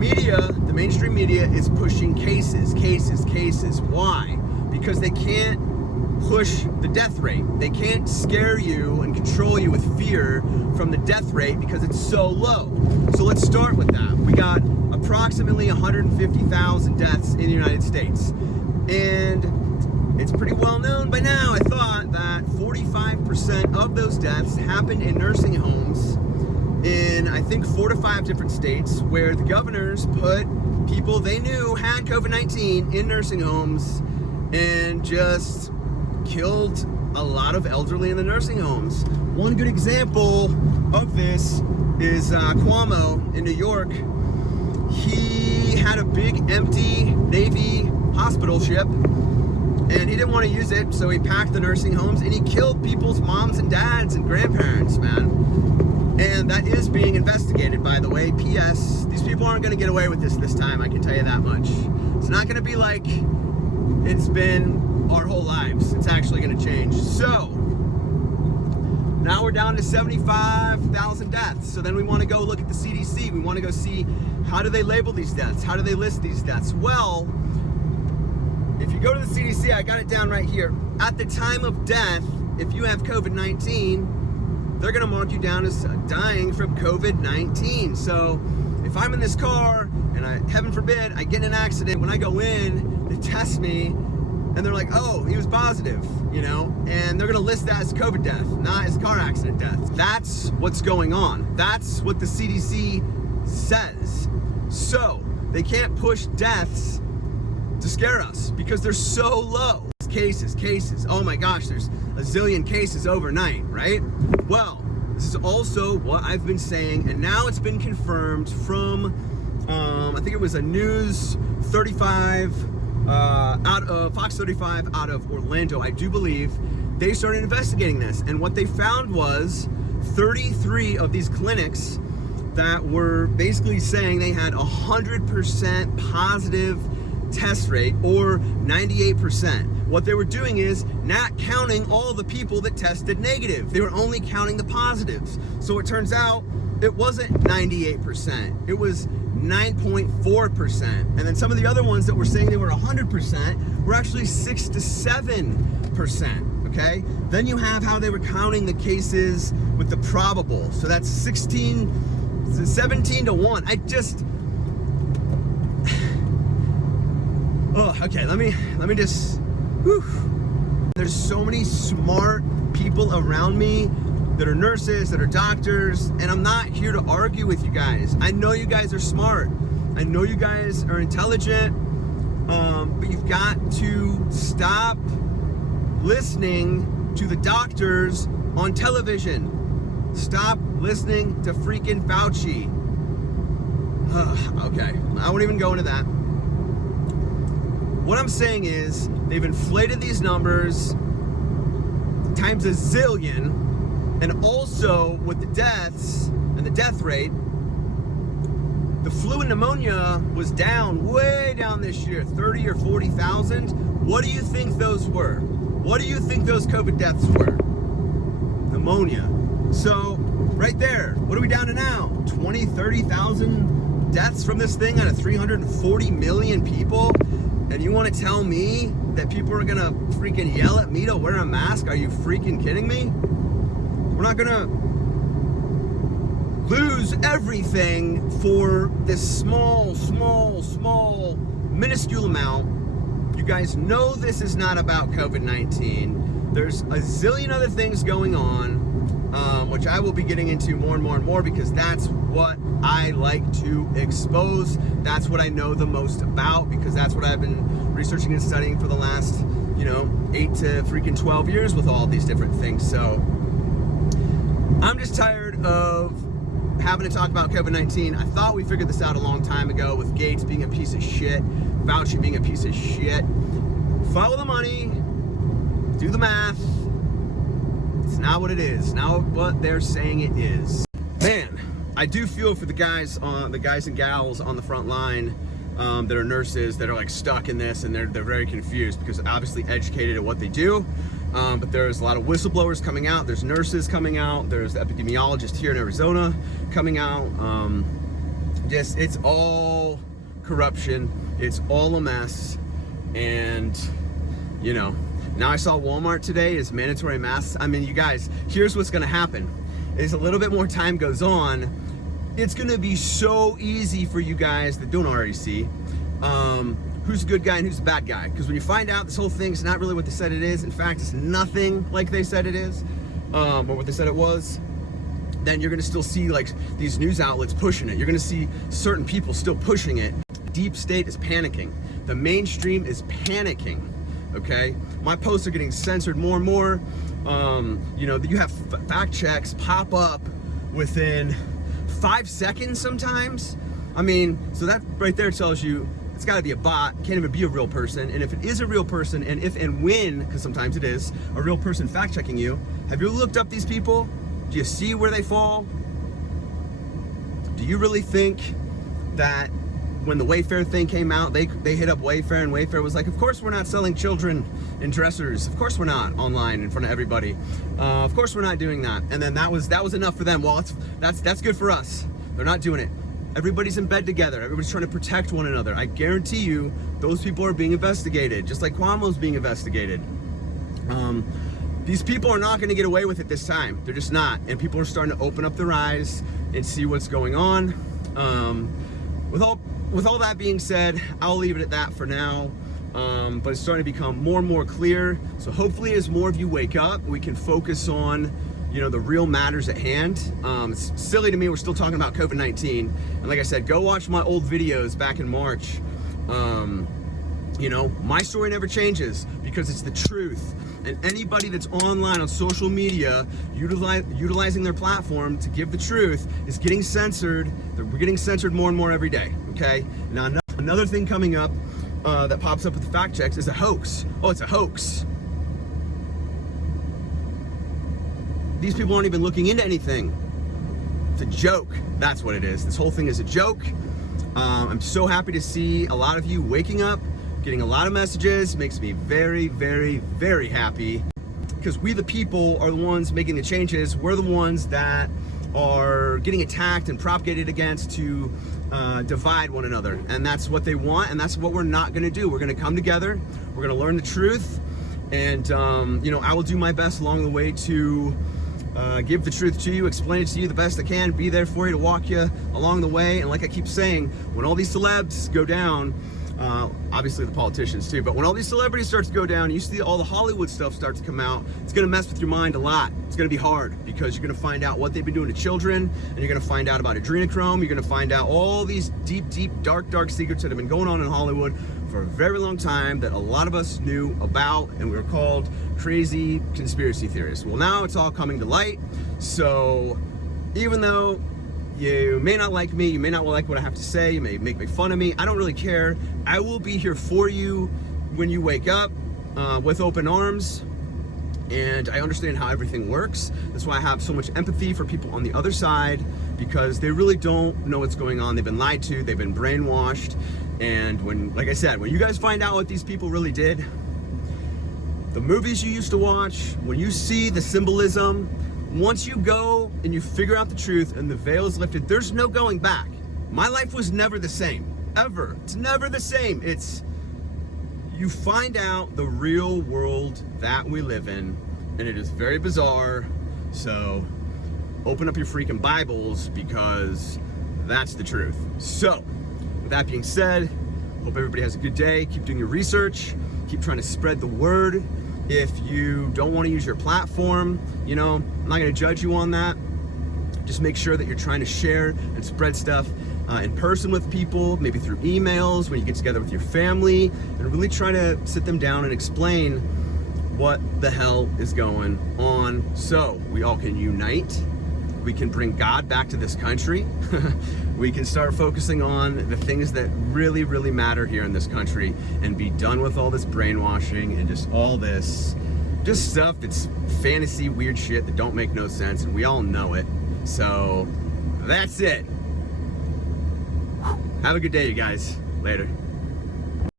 media, the mainstream media, is pushing cases. Why? Because they can't push the death rate. They can't scare you and control you with fear from the death rate because it's so low. So let's start with that. We got approximately 150,000 deaths in the United States. And it's pretty well known by now, I thought, that 45% of those deaths happened in nursing homes in, I think, 4 to 5 different states, where the governors put people they knew had COVID-19 in nursing homes and just killed a lot of elderly in the nursing homes. One good example of this is Cuomo in New York. He had a big empty Navy hospital ship and he didn't want to use it, so he packed the nursing homes and he killed people's moms and dads and grandparents, man. And that is being investigated, by the way. P.S. These people aren't going to get away with this time, I can tell you that much. It's not going to be like it's been our whole lives. It's actually going to change. So now we're down to 75,000 deaths. So then we want to go look at the CDC. We want to go see, how do they label these deaths? How do they list these deaths? Well, if you go to the CDC, I got it down right here. At the time of death, if you have COVID-19, they're going to mark you down as dying from COVID-19. So if I'm in this car and heaven forbid, I get in an accident, when I go in, they test me and they're like, oh, he was positive, you know, and they're going to list that as COVID death, not as car accident death. That's what's going on. That's what the CDC says. So they can't push deaths to scare us because they're so low. Cases. Oh my gosh, there's a zillion cases overnight, right? Well, this is also what I've been saying, and now it's been confirmed from, I think it was a News 35, out of Fox 35 out of Orlando, I do believe. They started investigating this, and what they found was 33 of these clinics that were basically saying they had 100% positive test rate, or 98%. What they were doing is not counting all the people that tested negative. They were only counting the positives. So it turns out it wasn't 98%. It was 9.4%. And then some of the other ones that were saying they were 100% were actually 6 to 7%. Okay? Then you have how they were counting the cases with the probable. So that's 17 to 1. Oh, okay, let me just, whew. There's so many smart people around me that are nurses, that are doctors, and I'm not here to argue with you guys. I know you guys are smart. I know you guys are intelligent, but you've got to stop listening to the doctors on television. Stop listening to freaking Fauci. Okay, I won't even go into that. What I'm saying is, they've inflated these numbers times a zillion, and also with the deaths and the death rate, the flu and pneumonia was down, way down this year, 30 or 40,000. What do you think those were? What do you think those COVID deaths were? Pneumonia. So, right there, what are we down to now? 20, 30,000 deaths from this thing out of 340 million people? And you want to tell me that people are gonna freaking yell at me to wear a mask? Are you freaking kidding me? We're not gonna lose everything for this small, minuscule amount. You guys know this is not about COVID-19. There's a zillion other things going on, which I will be getting into more and more because that's what I like to expose. That's what I know the most about, because that's what I've been researching and studying for the last, 8 to freaking 12 years with all these different things. So I'm just tired of having to talk about COVID-19. I thought we figured this out a long time ago with Gates being a piece of shit, Fauci being a piece of shit. Follow the money, do the math. It's not what it is, not what they're saying it is. Man, I do feel for the guys and gals on the front line that are nurses that are like stuck in this, and they're very confused because they're obviously educated at what they do. But there's a lot of whistleblowers coming out. There's nurses coming out. There's the epidemiologist here in Arizona coming out. just, it's all corruption. It's all a mess. And, you know, now I saw Walmart today is mandatory masks. I mean, you guys, here's what's gonna happen. As a little bit more time goes on, it's gonna be so easy for you guys that don't already see who's the good guy and who's the bad guy. Because when you find out this whole thing's not really what they said it is, in fact, it's nothing like they said it is, or what they said it was, then you're gonna still see like these news outlets pushing it. You're gonna see certain people still pushing it. Deep state is panicking. The mainstream is panicking, okay? My posts are getting censored more and more. You know, you have fact checks pop up within 5 seconds sometimes. I mean, so that right there tells you it's gotta be a bot, can't even be a real person. And if it is a real person, and if and when, because sometimes it is, a real person fact checking you, have you looked up these people? Do you see where they fall? Do you really think that when the Wayfair thing came out, they hit up Wayfair, and Wayfair was like, of course we're not selling children in dressers. Of course we're not online in front of everybody. Of course we're not doing that. And then that was enough for them. Well, that's good for us. They're not doing it. Everybody's in bed together. Everybody's trying to protect one another. I guarantee you, those people are being investigated, just like Cuomo's being investigated. These people are not going to get away with it this time. They're just not. And people are starting to open up their eyes and see what's going on. With all that being said, I'll leave it at that for now. But it's starting to become more and more clear. So hopefully as more of you wake up, we can focus on, you know, the real matters at hand. It's silly to me we're still talking about COVID-19. And like I said, go watch my old videos back in March. You know, my story never changes because it's the truth. And anybody that's online on social media utilizing their platform to give the truth is getting censored. We're getting censored more and more every day, okay? Now, another thing coming up that pops up with the fact checks is a hoax. Oh, it's a hoax. These people aren't even looking into anything. It's a joke. That's what it is. This whole thing is a joke. I'm so happy to see a lot of you waking up, getting a lot of messages. Makes me very, very, very happy, because we the people are the ones making the changes. We're the ones that are getting attacked and propagated against to divide one another, and that's what they want, and that's what we're not going to do. We're going to come together, we're going to learn the truth, and you know, I will do my best along the way to give the truth to you, explain it to you the best I can, be there for you to walk you along the way. And like I keep saying, when all these celebs go down, obviously the politicians too, but when all these celebrities start to go down, you see all the Hollywood stuff start to come out, it's going to mess with your mind a lot. It's going to be hard, because you're going to find out what they've been doing to children, and you're going to find out about adrenochrome. You're going to find out all these deep, deep, dark, dark secrets that have been going on in Hollywood for a very long time that a lot of us knew about, and we were called crazy conspiracy theorists. Well, now it's all coming to light. So even though you may not like me, you may not like what I have to say, you may make fun of me, I don't really care. I will be here for you when you wake up with open arms, and I understand how everything works. That's why I have so much empathy for people on the other side, because they really don't know what's going on. They've been lied to, they've been brainwashed, and when, like I said, when you guys find out what these people really did, the movies you used to watch, when you see the symbolism, once you go and you figure out the truth and the veil is lifted, there's no going back. My life was never the same, ever. It's never the same. It's, you find out the real world that we live in, and it is very bizarre. So open up your freaking Bibles, because that's the truth. So with that being said, hope everybody has a good day. Keep doing your research, keep trying to spread the word. If you don't want to use your platform, you know, I'm not going to judge you on that. Just make sure that you're trying to share and spread stuff in person with people, maybe through emails, when you get together with your family, and really try to sit them down and explain what the hell is going on, so we all can unite. We can bring God back to this country. We can start focusing on the things that really, really matter here in this country, and be done with all this brainwashing and just all this just stuff that's fantasy, weird shit that don't make no sense, and we all know it. So that's it. Have a good day, you guys. Later.